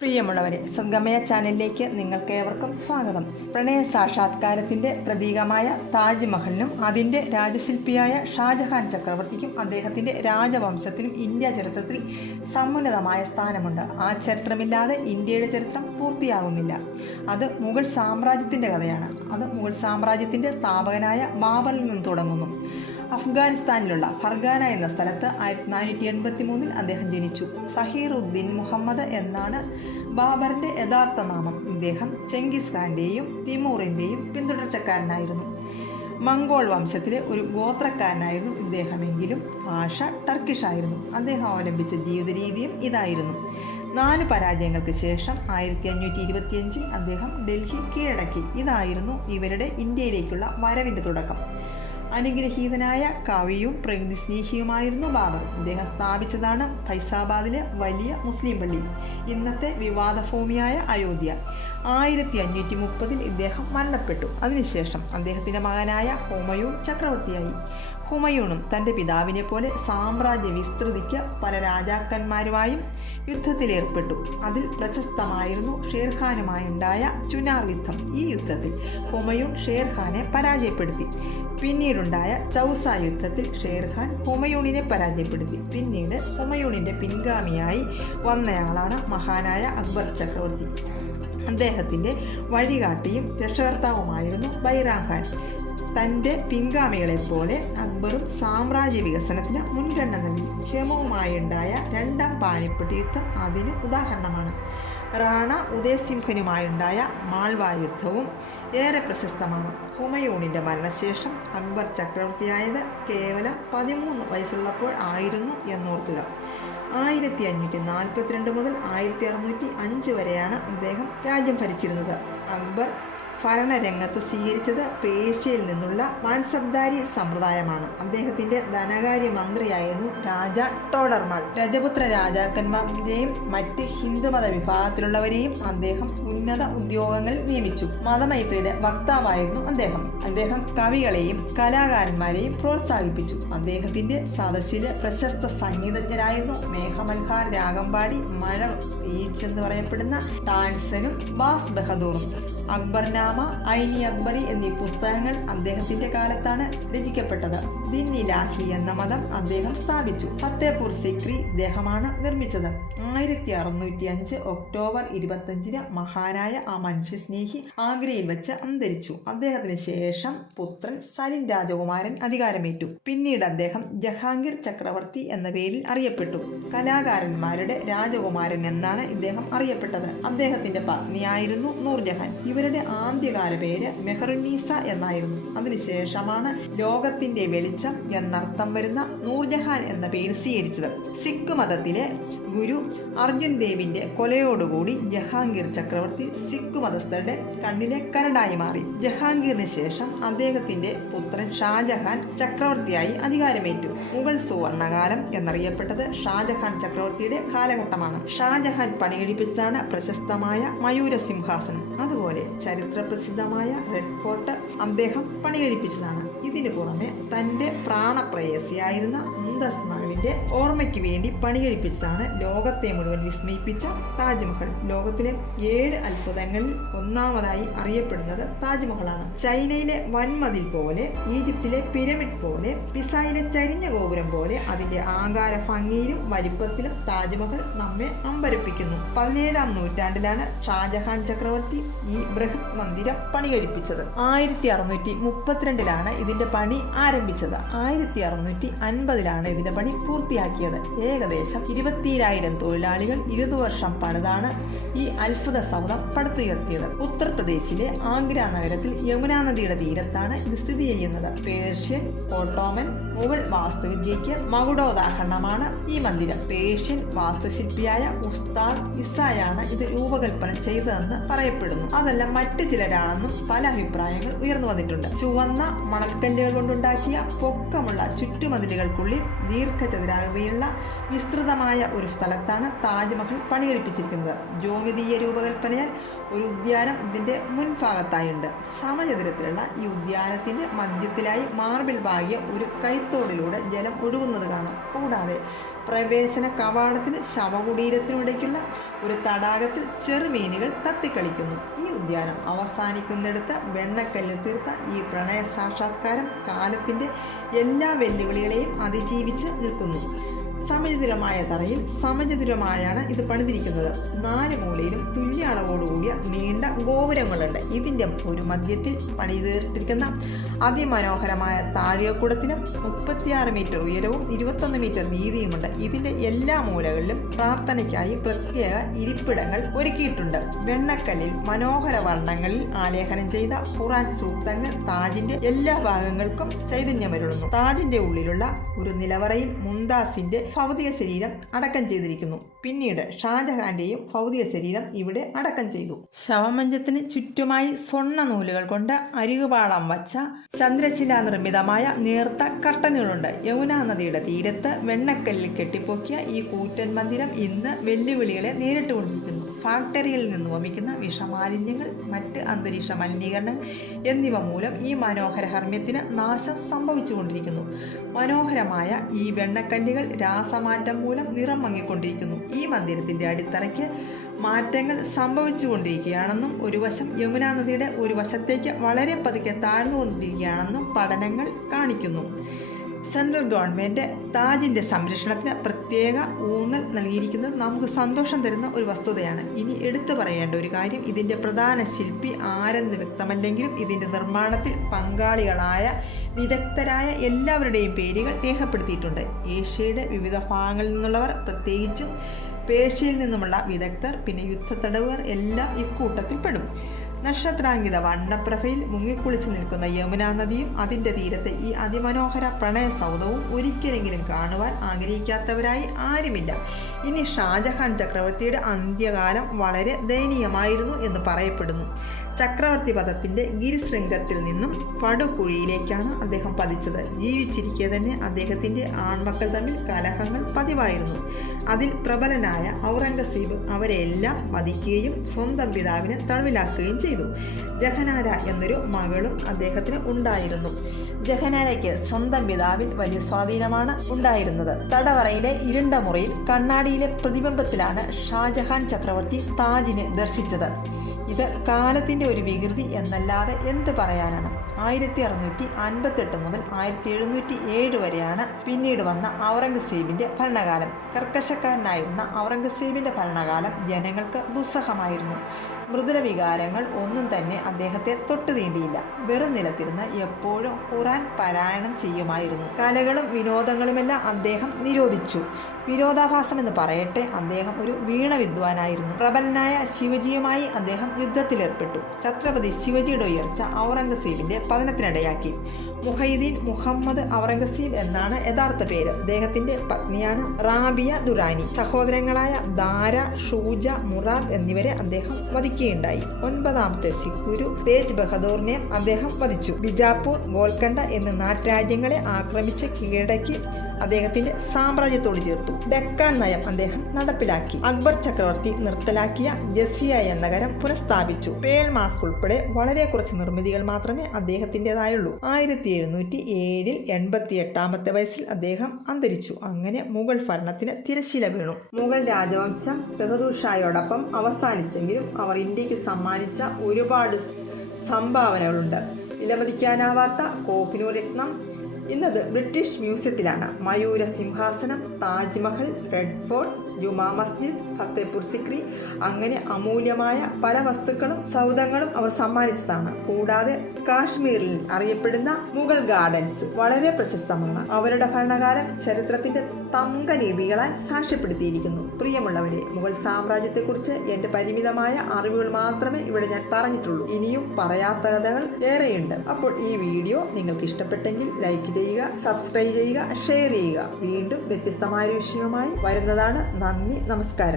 പ്രിയമുള്ളവരെ സംഗമയ ചാനലിലേക്ക് നിങ്ങൾക്ക് ഏവർക്കും സ്വാഗതം. പ്രണയ സാക്ഷാത്കാരത്തിന്റെ പ്രതീകമായ താജ്മഹലിനും അതിന്റെ രാജശില്പിയായ ഷാജഹാൻ ചക്രവർത്തിക്കും അദ്ദേഹത്തിന്റെ രാജവംശത്തിനും ഇന്ത്യ ചരിത്രത്തിൽ സമുന്നതമായ സ്ഥാനമുണ്ട്. ആ ചരിത്രമില്ലാതെ ഇന്ത്യയുടെ ചരിത്രം പൂർത്തിയാകുന്നില്ല. അത് മുഗൾ സാമ്രാജ്യത്തിന്റെ കഥയാണ്. അത് മുഗൾ സാമ്രാജ്യത്തിന്റെ സ്ഥാപകനായ ബാബറിൽ നിന്ന് തുടങ്ങുന്നു. അഫ്ഗാനിസ്ഥാനിലുള്ള ഫർഗാന എന്ന സ്ഥലത്ത് ആയിരത്തി നാനൂറ്റി എൺപത്തി മൂന്നിൽ അദ്ദേഹം ജനിച്ചു. സഹീറുദ്ദീൻ മുഹമ്മദ് എന്നാണ് ബാബറിന്റെ യഥാർത്ഥ നാമം. ഇദ്ദേഹം ചെങ്കിസ് ഖാന്റെയും തിമൂറിന്റെയും പിന്തുടർച്ചക്കാരനായിരുന്നു. മംഗോൾ വംശത്തിലെ ഒരു ഗോത്രക്കാരനായിരുന്നു ഇദ്ദേഹമെങ്കിലും ഭാഷ ടർക്കിഷ് ആയിരുന്നു അദ്ദേഹം അവലംബിച്ച ജീവിത രീതിയും ഇതായിരുന്നു. നാല് പരാജയങ്ങൾക്ക് ശേഷം ആയിരത്തി അഞ്ഞൂറ്റി ഇരുപത്തിയഞ്ചിൽ അദ്ദേഹം ഡൽഹി കീഴടക്കി. ഇതായിരുന്നു ഇവരുടെ ഇന്ത്യയിലേക്കുള്ള വരവിന്റെ തുടക്കം. അനുഗ്രഹീതനായ കവിയും പ്രകൃതി സ്നേഹിയുമായിരുന്നു ബാബർ. ഇദ്ദേഹം സ്ഥാപിച്ചതാണ് ഫൈസാബാദിലെ വലിയ മുസ്ലിം പള്ളി. ഇന്നത്തെ വിവാദഭൂമിയായ അയോധ്യ. ആയിരത്തി അഞ്ഞൂറ്റി മുപ്പതിൽ ഇദ്ദേഹം മരണപ്പെട്ടു. അതിനുശേഷം അദ്ദേഹത്തിന്റെ മകനായ ഹോമയൂൺ ചക്രവർത്തിയായി. ഹുമയൂണും തന്റെ പിതാവിനെ പോലെ സാമ്രാജ്യ വിസ്തൃതിക്ക് പല രാജാക്കന്മാരുമായും യുദ്ധത്തിലേർപ്പെട്ടു. അതിൽ പ്രശസ്തമായിരുന്നു ഷേർഖാനുമായുണ്ടായ ചുനാർ യുദ്ധം ഈ യുദ്ധത്തിൽ ഹുമയൂൺ ഷേർഖാനെ പരാജയപ്പെടുത്തി. പിന്നീടുണ്ടായ ചൗസ യുദ്ധത്തിൽ ഷേർഖാൻ ഹുമയൂണിനെ പരാജയപ്പെടുത്തി. പിന്നീട് ഹുമയൂണിന്റെ പിൻഗാമിയായി വന്നയാളാണ് മഹാനായ അക്ബർ ചക്രവർത്തി. അദ്ദേഹത്തിന്റെ വഴികാട്ടിയും രക്ഷകർത്താവുമായിരുന്നു ബൈറാം ഖാൻ. തന്റെ പിൻഗാമികളെപ്പോലെ അക്ബറും സാമ്രാജ്യ വികസനത്തിന് മുൻഗണന നൽകി. ക്ഷമവുമായുണ്ടായ രണ്ടാം പാനിപ്പട്ട് യുദ്ധം അതിന് ഉദാഹരണമാണ്. റാണ ഉദയസിംഹനുമായുണ്ടായ മാൾവ യുദ്ധവും ഏറെ പ്രശസ്തമാണ്. ഹുമയൂണിന്റെ മരണശേഷം അക്ബർ ചക്രവർത്തിയായത് കേവലം പതിമൂന്ന് വയസ്സുള്ളപ്പോൾ ആയിരുന്നു എന്നോർക്കുക. ആയിരത്തി അഞ്ഞൂറ്റി നാൽപ്പത്തിരണ്ട് മുതൽ ആയിരത്തി അറുന്നൂറ്റി അഞ്ച് വരെയാണ് അദ്ദേഹം രാജ്യം ഭരിച്ചിരുന്നത്. അക്ബർ ഭരണരംഗത്ത് സ്വീകരിച്ചത് പേർഷ്യയിൽ നിന്നുള്ള മാൻസബ്ദാരി സമ്പ്രദായമാണ്. അദ്ദേഹത്തിന്റെ ധനകാര്യ മന്ത്രിയായിരുന്നു രാജ ടോഡർമാൽ രജപുത്ര രാജാക്കന്മാരെയും മറ്റ് ഹിന്ദുമത വിഭാഗത്തിലുള്ളവരെയും അദ്ദേഹം ഉന്നത ഉദ്യോഗങ്ങളിൽ നിയമിച്ചു. മതമൈത്രിയുടെ വക്താവായിരുന്നു അദ്ദേഹം. അദ്ദേഹം കവികളെയും കലാകാരന്മാരെയും പ്രോത്സാഹിപ്പിച്ചു. അദ്ദേഹത്തിന്റെ സദസ്സിലെ പ്രശസ്ത സംഗീതജ്ഞരായിരുന്നു മേഘമൽഹാർ രാഗംപാടി മഴ ഈച്ചെന്ന് പറയപ്പെടുന്ന ടാൻസനും ബാസ് ബഹദൂറും. അക്ബർനാമ ഐനി അക്ബറി എന്നീ പുസ്തകങ്ങൾ അദ്ദേഹത്തിന്റെ കാലത്താണ് രചിക്കപ്പെട്ടത്. ദിൻ ഇലാഹി എന്ന മതം അദ്ദേഹം സ്ഥാപിച്ചു. ഫത്തേപൂർ സിക്രി ഇദ്ദേഹമാണ് നിർമ്മിച്ചത്. ആയിരത്തി അറുന്നൂറ്റി അഞ്ച് ഒക്ടോബർ ഇരുപത്തഞ്ചിന് മഹാനായ ആ മനുഷ്യസ്നേഹി ആഗ്രയിൽ വെച്ച് അന്തരിച്ചു. അദ്ദേഹത്തിന് ശേഷം പുത്രൻ സലിൻ രാജകുമാരൻ അധികാരമേറ്റു. പിന്നീട് അദ്ദേഹം ജഹാംഗീർ ചക്രവർത്തി എന്ന പേരിൽ അറിയപ്പെട്ടു. കലാകാരന്മാരുടെ രാജകുമാരൻ എന്നാണ് ഇദ്ദേഹം അറിയപ്പെട്ടത്. അദ്ദേഹത്തിന്റെ പത്നിയായിരുന്നു നൂർജഹാൻ. ഇവരുടെ ആദ്യകാല പേര് മെഹറുന്നീസ എന്നായിരുന്നു. അതിനുശേഷമാണ് ലോകത്തിന്റെ വെളിച്ചം എന്നർത്ഥം വരുന്ന നൂർജഹാൻ എന്ന പേര് സ്വീകരിച്ചത് സിഖ് മതത്തിലെ ഗുരു അർജുൻ ദേവിന്റെ കൊലയോടുകൂടി ജഹാംഗീർ ചക്രവർത്തി സിഖ് മതസ്ഥരുടെ കണ്ണിലെ കരടായി മാറി. ജഹാംഗീറിന് ശേഷം അദ്ദേഹത്തിന്റെ പുത്രൻ ഷാജഹാൻ ചക്രവർത്തിയായി അധികാരമേറ്റു. മുഗൾ സുവർണകാലം എന്നറിയപ്പെട്ടത് ഷാജഹാൻ ചക്രവർത്തിയുടെ കാലഘട്ടമാണ്. ഷാജഹാൻ പണികഴിപ്പിച്ചതാണ് പ്രശസ്തമായ മയൂര സിംഹാസനം. അതുപോലെ ചരിത്ര പ്രസിദ്ധമായ റെഡ് ഫോർട്ട് അദ്ദേഹം പണികഴിപ്പിച്ചതാണ്. ഇതിനു പുറമെ തന്റെ പ്രാണപ്രേയസിയായിരുന്ന 감사합니다. മുന്തസ് മഹലിന്റെ ഓർമ്മയ്ക്ക് വേണ്ടി പണികഴിപ്പിച്ചതാണ് ലോകത്തെ മുഴുവൻ വിസ്മയിപ്പിച്ച താജ്മഹൽ. ലോകത്തിലെ ഏഴ് അത്ഭുതങ്ങളിൽ ഒന്നാമതായി അറിയപ്പെടുന്നത് താജ്മഹലാണ്. ചൈനയിലെ വൻമതിൽ പോലെ ഈജിപ്തിലെ പിരമിഡ് പോലെ പിസായിലെ ചരിഞ്ഞ ഗോപുരം പോലെ അതിന്റെ ആകാര ഭംഗിയിലും വലിപ്പത്തിലും താജ്മഹൽ നമ്മെ അമ്പരപ്പിക്കുന്നു. പതിനേഴാം നൂറ്റാണ്ടിലാണ് ഷാജഹാൻ ചക്രവർത്തി ഈ ബൃഹത് മന്ദിരം പണികഴിപ്പിച്ചത്. ആയിരത്തി അറുന്നൂറ്റി മുപ്പത്തിരണ്ടിലാണ് ഇതിന്റെ പണി ആരംഭിച്ചത്. ആയിരത്തി അറുന്നൂറ്റി അൻപതിലാണ് ഇതിന്റെ പണി പൂർത്തിയാക്കിയത്. ഏകദേശം ഇരുപത്തിരായിരം തൊഴിലാളികൾ ഇരുപത് വർഷം പണിതാണ് ഈ അത്ഭുത സൗധം പടുത്തുയർത്തിയത്. ഉത്തർപ്രദേശിലെ ആഗ്ര നഗരത്തിൽ യമുനാ നദിയുടെ തീരത്താണ് ഇത് സ്ഥിതി ചെയ്യുന്നത്. പേർഷ്യൻ ഓട്ടോമൻ മുഗൾ വാസ്തുവിദ്യയ്ക്ക് മകുടോദാഹരണമാണ് ഈ മന്ദിരം. പേർഷ്യൻ വാസ്തുശില്പിയായ ഉസ്താദ് ഇസായാണ് ഇത് രൂപകൽപ്പന ചെയ്തതെന്ന് പറയപ്പെടുന്നു. അതല്ല മറ്റ് ചിലരാണെന്നും പല അഭിപ്രായങ്ങൾ ഉയർന്നു വന്നിട്ടുണ്ട്. ചുവന്ന മണൽക്കല്ലുകൾ കൊണ്ടുണ്ടാക്കിയ പൊക്കമുള്ള ചുറ്റുമതിലുകൾക്കുള്ളിൽ ദീർഘചതുരാകൃതിയുള്ള വിസ്തൃതമായ ഒരു സ്ഥലത്താണ് താജ്മഹൽ പണികഴിപ്പിച്ചിരിക്കുന്നത്. ജ്യോമിതീയ രൂപകൽപ്പനയാൽ ഒരു ഉദ്യാനം ഇതിന്റെ മുൻഭാഗത്തായുണ്ട്. സമചതുരത്തിലുള്ള ഈ ഉദ്യാനത്തിന്റെ മധ്യത്തിലായി മാർബിൾ ഭാഗ്യ ഒരു കൈ നീർത്തോടിലൂടെ ജലം ഒഴുകുന്നത് കാണാം. കൂടാതെ പ്രവേശന കവാടത്തിന് ശവകുടീരത്തിനിടയ്ക്കുള്ള ഒരു തടാകത്തിൽ ചെറുമീനുകൾ തത്തിക്കളിക്കുന്നു. ഈ ഉദ്യാനം അവസാനിക്കുന്നിടത്ത് വെണ്ണക്കല്ലിൽ തീർത്ത ഈ പ്രണയ സാക്ഷാത്കാരം കാലത്തിന്റെ എല്ലാ വെല്ലുവിളികളെയും അതിജീവിച്ച് നിൽക്കുന്നു. സമചതുരമായ തറയിൽ സമചതുരമായാണ് ഇത് പണിതിരിക്കുന്നത്. നാല് മൂലയിലും തുല്യ അളവോടുകൂടിയ നീണ്ട ഗോപുരങ്ങളുണ്ട്. ഇതിന്റെ ഒരു മധ്യത്തിൽ പണിതീർത്തിരിക്കുന്ന അതിമനോഹരമായ താഴികക്കുടത്തിനും മുപ്പത്തിയാറ് മീറ്റർ ഉയരവും ഇരുപത്തൊന്ന് മീറ്റർ വീതിയുമുണ്ട്. ഇതിന്റെ എല്ലാ മൂലകളിലും പ്രാർത്ഥനയ്ക്കായി പ്രത്യേക ഇരിപ്പിടങ്ങൾ ഒരുക്കിയിട്ടുണ്ട്. വെണ്ണക്കല്ലിൽ മനോഹര വർണങ്ങളിൽ ആലേഖനം ചെയ്ത ഖുറാൻ സൂക്തങ്ങൾ താജിന്റെ എല്ലാ ഭാഗങ്ങൾക്കും ചൈതന്യമരുളുന്നു താജിന്റെ ഉള്ളിലുള്ള ഒരു നിലവറയിൽ മുംതാസിന്റെ ഭൗതിക ശരീരം അടക്കം ചെയ്തിരിക്കുന്നു. പിന്നീട് ഷാജഹാന്റെയും ഭൗതിക ശരീരം ഇവിടെ അടക്കം ചെയ്തു. ശവമഞ്ചത്തിന് ചുറ്റുമായി സ്വർണ നൂലുകൾ കൊണ്ട് അരികുപാളം വച്ച ചന്ദ്രശില നിർമ്മിതമായ നേർത്ത കർട്ടനുകളുണ്ട്. യമുനാ നദിയുടെ തീരത്ത് വെണ്ണക്കല്ലിൽ കെട്ടിപ്പൊക്കിയ ഈ കൂറ്റൻ മന്ദിരം ഇന്ന് വെല്ലുവിളികളെ നേരിട്ടുകൊണ്ടിരിക്കുന്നു. ഫാക്ടറിയിൽ നിന്ന് വമിക്കുന്ന വിഷമാലിന്യങ്ങൾ മറ്റ് അന്തരീക്ഷ മലിനീകരണങ്ങൾ എന്നിവ മൂലം ഈ മനോഹര ഹർമ്മ്യത്തിന് നാശം സംഭവിച്ചുകൊണ്ടിരിക്കുന്നു. മനോഹരമായ ഈ വെണ്ണക്കല്ലുകൾ രാസമാറ്റം മൂലം നിറം മങ്ങിക്കൊണ്ടിരിക്കുന്നു. ഈ മന്ദിരത്തിന്റെ അടിത്തറയ്ക്ക് മാറ്റങ്ങൾ സംഭവിച്ചുകൊണ്ടിരിക്കുകയാണെന്നും ഒരു വശം യമുനാ നദിയുടെ ഒരു വശത്തേക്ക് വളരെ പതുക്കെ താഴ്ന്നു വന്നിരിക്കുകയാണെന്നും പഠനങ്ങൾ കാണിക്കുന്നു. സെൻട്രൽ ഗവൺമെന്റ് താജിന്റെ സംരക്ഷണത്തിന് പ്രത്യേക ഊന്നൽ നൽകിയിരിക്കുന്നത് നമുക്ക് സന്തോഷം തരുന്ന ഒരു വസ്തുതയാണ്. ഇനി എടുത്തു പറയേണ്ട ഒരു കാര്യം ഇതിന്റെ പ്രധാന ശില്പി ആരെന്ന് വ്യക്തമല്ലെങ്കിലും ഇതിന്റെ നിർമ്മാണത്തിൽ പങ്കാളികളായ വിദഗ്ധരായ എല്ലാവരുടെയും പേരുകൾ രേഖപ്പെടുത്തിയിട്ടുണ്ട്. ഏഷ്യയുടെ വിവിധ ഭാഗങ്ങളിൽ നിന്നുള്ളവർ പ്രത്യേകിച്ചും പേർഷ്യയിൽ നിന്നുമുള്ള വിദഗ്ധർ പിന്നെ യുദ്ധ യുദ്ധത്തടവുകാർ എല്ലാം ഇക്കൂട്ടത്തിൽ പെടും. നക്ഷത്രാങ്കിത വണ്ണപ്രഭയിൽ മുങ്ങിക്കുളിച്ച് നിൽക്കുന്ന യമുനാ നദിയും അതിന്റെ തീരത്തെ ഈ അതിമനോഹര പ്രണയ സൗധവും ഒരിക്കലെങ്കിലും കാണുവാൻ ആഗ്രഹിക്കാത്തവരായി ആരുമില്ല. ഇനി ഷാജഹാൻ ചക്രവർത്തിയുടെ അന്ത്യകാലം വളരെ ദയനീയമായിരുന്നു എന്ന് പറയപ്പെടുന്നു. ചക്രവർത്തി പദത്തിന്റെ ഗിരിശൃംഗത്തിൽ നിന്നും പടുകുഴിയിലേക്കാണ് അദ്ദേഹം പതിച്ചത്. ജീവിച്ചിരിക്കെ തന്നെ അദ്ദേഹത്തിന്റെ ആൺമക്കൾ തമ്മിൽ കലഹങ്ങൾ പതിവായിരുന്നു. അതിൽ പ്രബലനായ ഔറംഗസീബ് അവരെല്ലാം വധിക്കുകയും സ്വന്തം പിതാവിനെ തടവിലാക്കുകയും ചെയ്തു. ജഹനാര എന്നൊരു മകളും അദ്ദേഹത്തിന് ഉണ്ടായിരുന്നു. ജഹനാരയ്ക്ക് സ്വന്തം പിതാവിൽ വലിയ സ്വാധീനമാണ് ഉണ്ടായിരുന്നത്. തടവറയിലെ ഇരുണ്ട മുറിയിൽ കണ്ണാടിയിലെ പ്രതിബിംബത്തിലാണ് ഷാജഹാൻ ചക്രവർത്തി താജിനെ ദർശിച്ചത്. ഇത് കാലത്തിന്റെ ഒരു വികൃതി എന്നല്ലാതെ എന്ത് പറയാനാണ്? ആയിരത്തി അറുന്നൂറ്റി അൻപത്തെട്ട് മുതൽ ആയിരത്തി എഴുന്നൂറ്റി ഏഴ് വരെയാണ് പിന്നീട് വന്ന ഔറംഗസീബിന്റെ ഭരണകാലം. കർക്കശക്കാരനായിരുന്ന ഔറംഗസീബിന്റെ ഭരണകാലം ജനങ്ങൾക്ക് ദുസ്സഹമായിരുന്നു. മൃദുല വികാരങ്ങൾ ഒന്നും തന്നെ അദ്ദേഹത്തെ തൊട്ടു തീണ്ടിയില്ല. വെറും നിലത്തിരുന്ന് എപ്പോഴും ഖുറാൻ പാരായണം ചെയ്യുമായിരുന്നു. കലകളും വിനോദങ്ങളുമെല്ലാം അദ്ദേഹം നിരോധിച്ചു. വിരോധാഭാസം എന്ന് പറയട്ടെ അദ്ദേഹം ഒരു വീണ വിദ്വാനായിരുന്നു. പ്രബലനായ ശിവജിയുമായി അദ്ദേഹം യുദ്ധത്തിലേർപ്പെട്ടു. ഛത്രപതി ശിവജിയുടെ ഉയർച്ച ഔറംഗസീബിന്റെ പതനത്തിനിടയാക്കി. മുഹൈദ്ദീൻ മുഹമ്മദ് ഔറംഗസീബ് എന്നാണ് യഥാർത്ഥ പേര്. അദ്ദേഹത്തിന്റെ പത്നിയാണ് റാബിയ ദുറാനി സഹോദരങ്ങളായ ദാര ഷൂജ മുറാദ് എന്നിവരെ അദ്ദേഹം വധിക്കുകയുണ്ടായി. ഒൻപതാമത്തെ സിഖ് ഗുരു തേജ് ബഹദൂറിനെ അദ്ദേഹം വധിച്ചു. ബിജാപ്പൂർ ഗോൽക്കണ്ട എന്നീ നാട്ടുരാജ്യങ്ങളെ ആക്രമിച്ച് കീഴടക്കി അദ്ദേഹത്തിന്റെ സാമ്രാജ്യത്തോട് ചേർത്തു. ഡെക്കാൻ നയം അദ്ദേഹം നടപ്പിലാക്കി. അക്ബർ ചക്രവർത്തി നിർത്തലാക്കിയ ജസിയ എന്ന നഗരം പുനഃസ്ഥാപിച്ചു. പേൾ മാസ്ക് ഉൾപ്പെടെ വളരെ കുറച്ച് നിർമ്മിതികൾ മാത്രമേ അദ്ദേഹത്തിന്റെതായുള്ളൂ ആയിരത്തി എഴുന്നൂറ്റി ഏഴിൽ എൺപത്തി എട്ടാമത്തെ വയസ്സിൽ അദ്ദേഹം അന്തരിച്ചു. അങ്ങനെ മുഗൾ ഭരണത്തിന് തിരശീല വീണു. മുഗൾ രാജവംശം ബഹദൂർ ഷായോടൊപ്പം അവസാനിച്ചെങ്കിലും അവർ ഇന്ത്യയ്ക്ക് സമ്മാനിച്ച ഒരുപാട് സംഭാവനകളുണ്ട്. വിലമതിക്കാനാവാത്ത കോഹിനൂർ രത്നം ഇന്നത് ബ്രിട്ടീഷ് മ്യൂസിയത്തിലാണ്. മയൂര സിംഹാസനം താജ്മഹൽ റെഡ് ഫോർട്ട് ജുമാ മസ്ജിദ് ഫത്തേപൂർ സിക്രി അങ്ങനെ അമൂല്യമായ പല വസ്തുക്കളും സൗദങ്ങളും അവർ സമ്മാനിച്ചതാണ്. കൂടാതെ കാശ്മീരിൽ അറിയപ്പെടുന്ന മുഗൾ ഗാർഡൻസ് വളരെ പ്രശസ്തമാണ്. അവരുടെ ഭരണകാലം ചരിത്രത്തിന്റെ തങ്കലിപികളാൽ സാക്ഷ്യപ്പെടുത്തിയിരിക്കുന്നു. പ്രിയമുള്ളവരെ മുഗൾ സാമ്രാജ്യത്തെക്കുറിച്ച് എന്റെ പരിമിതമായ അറിവുകൾ മാത്രമേ ഇവിടെ ഞാൻ പറഞ്ഞിട്ടുള്ളൂ. ഇനിയും പറയാത്ത കഥകൾ ഏറെയുണ്ട്. അപ്പോൾ ഈ വീഡിയോ നിങ്ങൾക്ക് ഇഷ്ടപ്പെട്ടെങ്കിൽ ലൈക്ക് ചെയ്യുക സബ്സ്ക്രൈബ് ചെയ്യുക ഷെയർ ചെയ്യുക. വീണ്ടും വ്യത്യസ്തമായ വിഷയവുമായി വരുന്നതാണ് നന്ദി നമസ്കാരം.